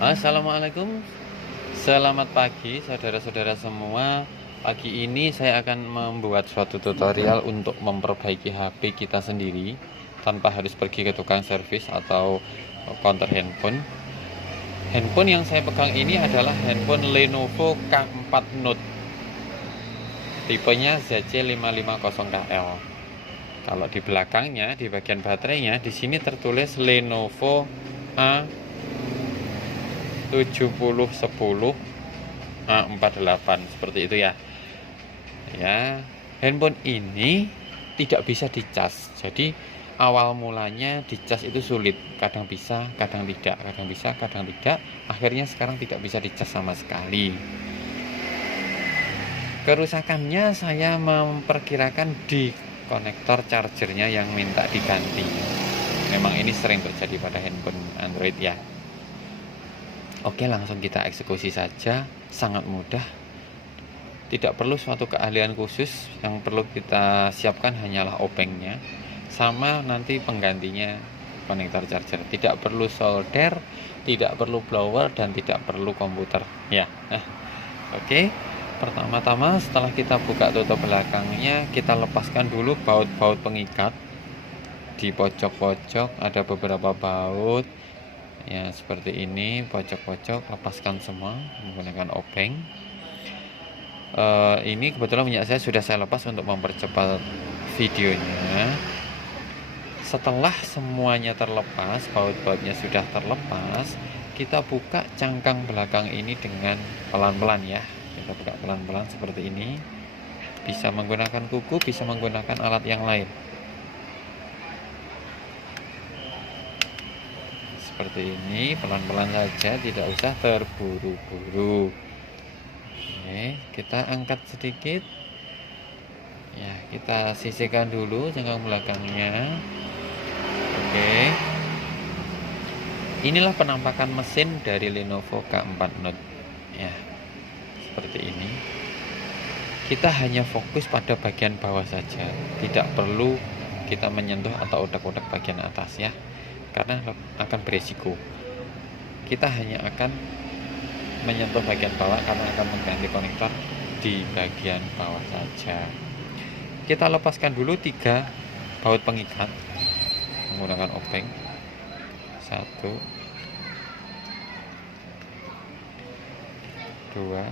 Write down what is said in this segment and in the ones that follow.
Assalamualaikum, selamat pagi saudara-saudara semua. Pagi ini saya akan membuat suatu tutorial untuk memperbaiki HP kita sendiri tanpa harus pergi ke tukang servis atau counter handphone. Handphone yang saya pegang ini adalah handphone Lenovo K4 Note, tipenya ZC550KL. Kalau di belakangnya, di bagian baterainya, di sini tertulis Lenovo A 7010 A48 seperti itu ya. Ya, handphone ini tidak bisa dicas. Jadi awal mulanya dicas itu sulit. Kadang bisa, kadang tidak. Kadang bisa, kadang tidak. Akhirnya sekarang tidak bisa dicas sama sekali. Kerusakannya saya memperkirakan di konektor chargernya yang minta diganti. Memang ini sering terjadi pada handphone Android ya. Oke, langsung kita eksekusi saja, sangat mudah. Tidak perlu suatu keahlian khusus, yang perlu kita siapkan hanyalah obengnya, sama nanti penggantinya konektor charger. Tidak perlu solder, tidak perlu blower, dan tidak perlu komputer. Ya, oke. Pertama-tama setelah kita buka tutup belakangnya, kita lepaskan dulu baut-baut pengikat. Di pojok-pojok ada beberapa baut. Ya, seperti ini, pojok-pojok lepaskan semua menggunakan obeng. Ini kebetulan minyak saya sudah lepas untuk mempercepat videonya. Setelah semuanya terlepas, baut-bautnya sudah terlepas, kita buka cangkang belakang ini dengan pelan-pelan ya. Kita buka pelan-pelan seperti ini. Bisa menggunakan kuku, bisa menggunakan alat yang lain. Seperti ini, pelan-pelan saja, tidak usah terburu-buru. Oke, kita angkat sedikit ya, kita sisihkan dulu cangkang belakangnya. Oke, inilah penampakan mesin dari Lenovo K4 Note ya, seperti ini. Kita hanya fokus pada bagian bawah saja, tidak perlu kita menyentuh atau udak-udak bagian atas ya, karena akan beresiko. Kita hanya akan menyentuh bagian bawah karena akan mengganti konektor di bagian bawah saja. Kita lepaskan dulu 3 baut pengikat menggunakan obeng. 1, 2,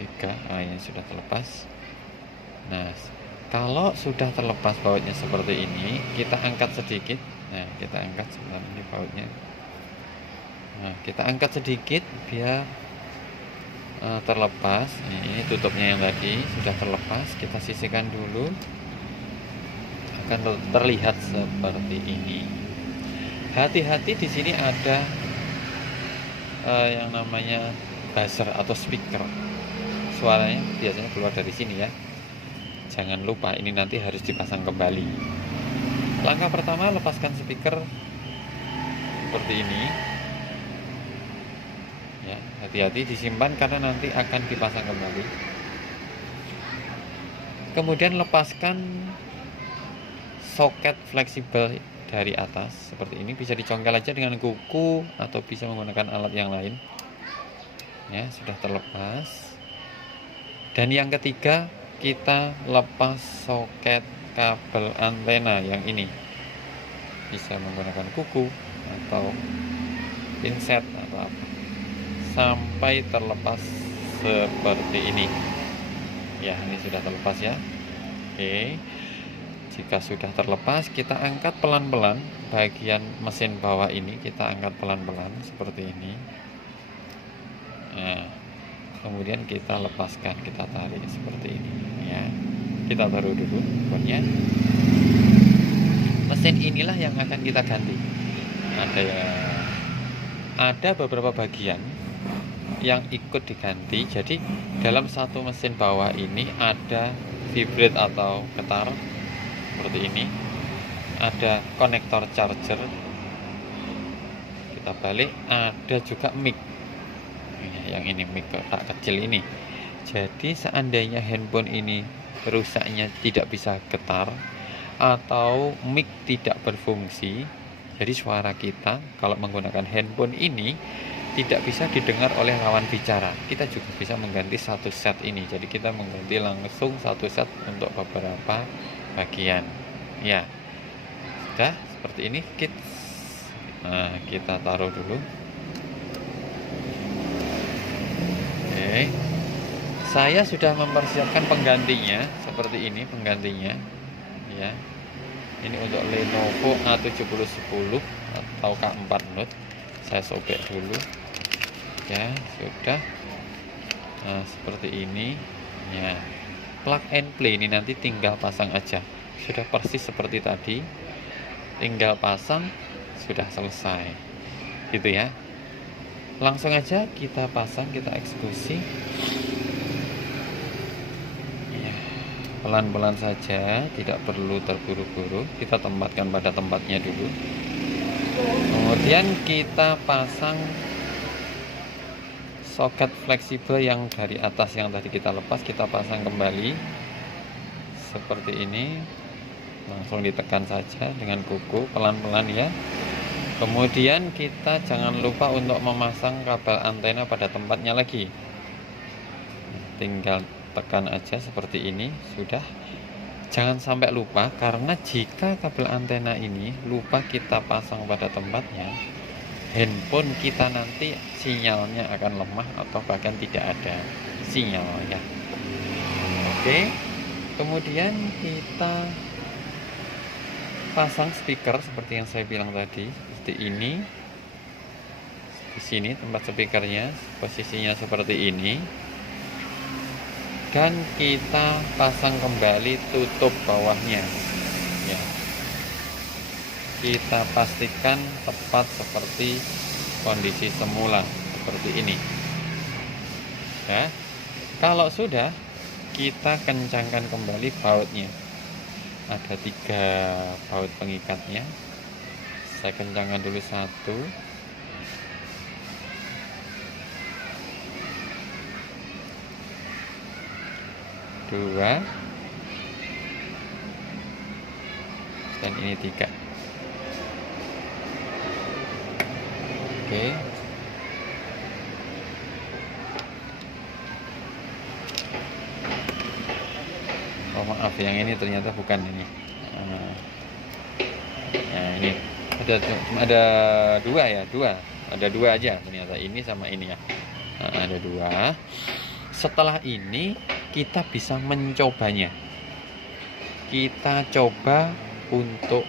3. Ini sudah terlepas. Nah, kalau sudah terlepas bautnya seperti ini, kita angkat sedikit. Nah, kita angkat sebentar, ini bautnya. Nah, kita angkat sedikit biar terlepas. Ini tutupnya yang tadi sudah terlepas. Kita sisihkan dulu. Akan terlihat seperti ini. Hati-hati, di sini ada yang namanya buzzer atau speaker. Suaranya biasanya keluar dari sini ya. Jangan lupa ini nanti harus dipasang kembali. Langkah pertama, lepaskan speaker seperti ini ya, hati-hati disimpan karena nanti akan dipasang kembali. Kemudian lepaskan soket fleksibel dari atas seperti ini, bisa dicongkel aja dengan kuku atau bisa menggunakan alat yang lain ya. Sudah terlepas. Dan yang ketiga, kita lepas soket kabel antena yang ini, bisa menggunakan kuku atau pinset atau apa, sampai terlepas seperti ini ya. Ini sudah terlepas ya. Oke, jika sudah terlepas, kita angkat pelan-pelan bagian mesin bawah ini, kita angkat pelan-pelan seperti ini. Nah, kemudian kita lepaskan, kita tarik seperti ini ya. Kita taruh dulu handphonenya. Mesin inilah yang akan kita ganti. Ada beberapa bagian yang ikut diganti. Jadi dalam satu mesin bawah ini ada vibrat atau getar seperti ini, ada konektor charger, kita balik, ada juga mic. Yang ini mic kotak kecil ini. Jadi seandainya handphone ini rusaknya tidak bisa getar, atau mic tidak berfungsi. Jadi suara kita kalau menggunakan handphone ini tidak bisa didengar oleh lawan bicara. Kita juga bisa mengganti satu set ini. Jadi kita mengganti langsung satu set untuk beberapa bagian. Ya, sudah seperti ini kit. Nah, kita taruh dulu. Oke. Saya sudah mempersiapkan penggantinya seperti ini penggantinya. Ya. Ini untuk Lenovo A7010 atau K4 Note. Saya sobek dulu. Ya, sudah. Nah, seperti ini. Ya. Plug and play ini nanti tinggal pasang aja. Sudah persis seperti tadi. Tinggal pasang, sudah selesai. Gitu ya. Langsung aja kita pasang, kita eksekusi. Ya. Pelan-pelan saja, tidak perlu terburu-buru. Kita tempatkan pada tempatnya dulu. Kemudian kita pasang soket fleksibel yang dari atas yang tadi kita lepas, kita pasang kembali seperti ini. Langsung ditekan saja dengan kuku pelan-pelan ya. Kemudian kita jangan lupa untuk memasang kabel antena pada tempatnya lagi. Tinggal tekan aja seperti ini, sudah. Jangan sampai lupa, karena jika kabel antena ini lupa kita pasang pada tempatnya, handphone kita nanti sinyalnya akan lemah atau bahkan tidak ada sinyal ya. Oke. Kemudian kita pasang speaker seperti yang saya bilang tadi, seperti ini. Di sini tempat speakernya, posisinya seperti ini. Dan kita pasang kembali tutup bawahnya ya. Kita pastikan tepat seperti kondisi semula seperti ini ya. Kalau sudah, kita kencangkan kembali bautnya. Ada 3 baut pengikatnya. Saya kencangkan dulu 1, 2, dan ini 3. Oke. Oh maaf, yang ini ternyata bukan ini. Nah ini ada 2 ya, 2. Ada 2 aja ternyata, ini sama ini ya. Nah, ada 2. Setelah ini kita bisa mencobanya. Kita coba untuk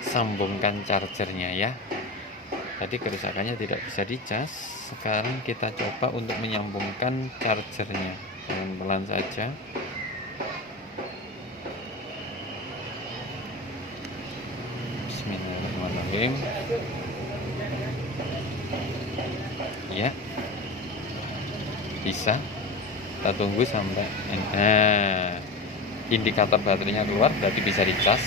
sambungkan chargernya ya. Tadi kerusakannya tidak bisa dicas. Sekarang kita coba untuk menyambungkan chargernya. Pelan-pelan saja. Bismillahirrahmanirrahim. Ya, bisa. Kita tunggu sampai indikator baterainya keluar, berarti bisa dicas,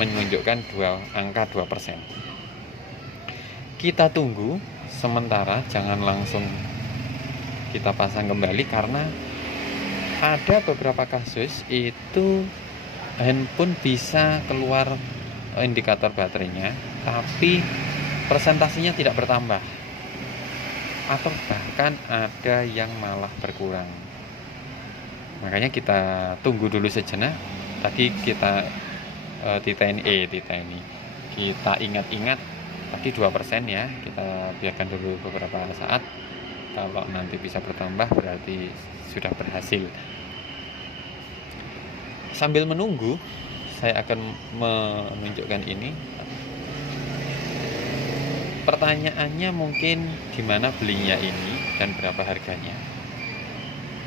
menunjukkan angka 2%. Kita tunggu sementara, jangan langsung kita pasang kembali, karena ada beberapa kasus itu handphone bisa keluar indikator baterainya tapi presentasinya tidak bertambah, atau bahkan ada yang malah berkurang. Makanya kita tunggu dulu sejenak. Tadi kita kita ingat-ingat tadi 2% ya. Kita biarkan dulu beberapa saat. Kalau nanti bisa bertambah berarti sudah berhasil. Sambil menunggu, saya akan menunjukkan ini. Pertanyaannya mungkin gimana belinya ini dan berapa harganya.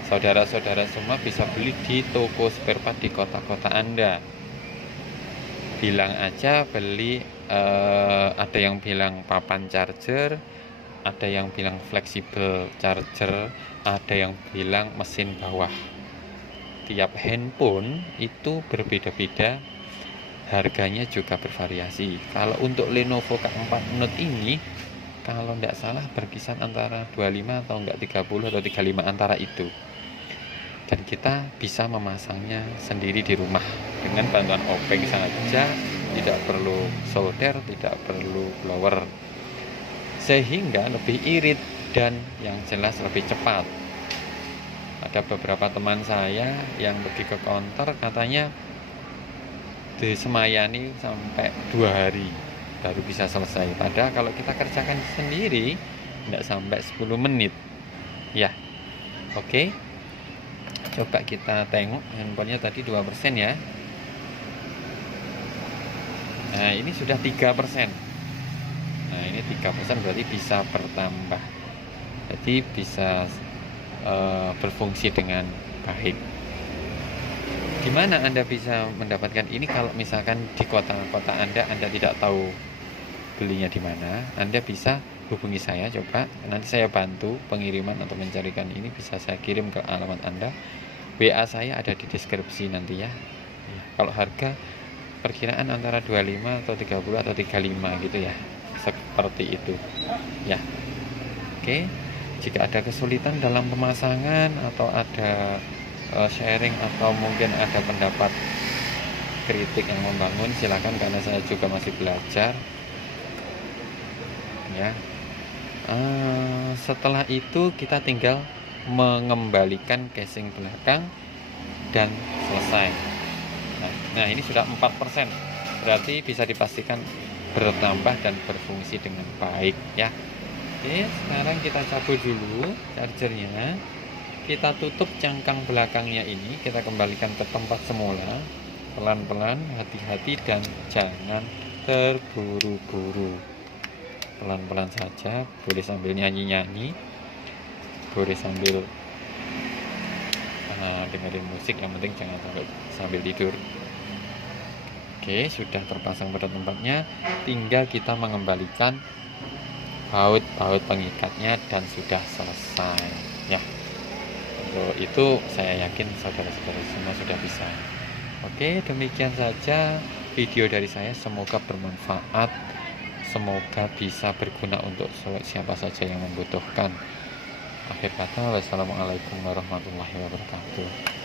Saudara-saudara semua bisa beli di toko spare part di kota-kota Anda. Bilang aja beli, ada yang bilang papan charger, ada yang bilang fleksibel charger, ada yang bilang mesin bawah. Tiap handphone itu berbeda-beda, harganya juga bervariasi. Kalau untuk Lenovo K4 Note ini, kalau tidak salah berkisar antara 25 atau enggak 30 atau 35 antara itu. dan kita bisa memasangnya sendiri di rumah dengan bantuan obeng saja, tidak perlu solder, tidak perlu blower, sehingga lebih irit dan yang jelas lebih cepat. Ada beberapa teman saya yang pergi ke konter, katanya disemayani sampai 2 hari baru bisa selesai. Padahal kalau kita kerjakan sendiri tidak sampai 10 menit. Ya, oke. Coba kita tengok handphonenya tadi 2% ya. Nah, ini sudah 3%. Nah, ini 3% berarti bisa bertambah. Jadi bisa berfungsi dengan baik. Gimana Anda bisa mendapatkan ini? Kalau misalkan di kota Anda tidak tahu belinya di mana, Anda bisa hubungi saya. Coba nanti saya bantu pengiriman atau mencarikan ini, bisa saya kirim ke alamat Anda. WA saya ada di deskripsi nanti ya. Kalau harga perkiraan antara 25 atau 30 atau 35 gitu ya, seperti itu ya. Oke, jika ada kesulitan dalam pemasangan atau ada sharing atau mungkin ada pendapat kritik yang membangun, silakan, karena saya juga masih belajar ya. Setelah itu kita tinggal mengembalikan casing belakang dan selesai. Nah, ini sudah 4%, berarti bisa dipastikan bertambah dan berfungsi dengan baik ya. Oke, sekarang kita cabut dulu chargernya. Kita tutup cangkang belakangnya ini, kita kembalikan ke tempat semula. Pelan-pelan, hati-hati, dan jangan terburu-buru. Pelan-pelan saja, boleh sambil nyanyi-nyanyi, boleh sambil dengerin musik, yang penting jangan sambil tidur. Oke, sudah terpasang pada tempatnya, tinggal kita mengembalikan baut pengikatnya dan sudah selesai ya. Untuk itu saya yakin saudara-saudara semua sudah bisa. Oke, demikian saja video dari saya, semoga bermanfaat, semoga bisa berguna untuk siapa saja yang membutuhkan. Akhir kata, wassalamualaikum warahmatullahi wabarakatuh.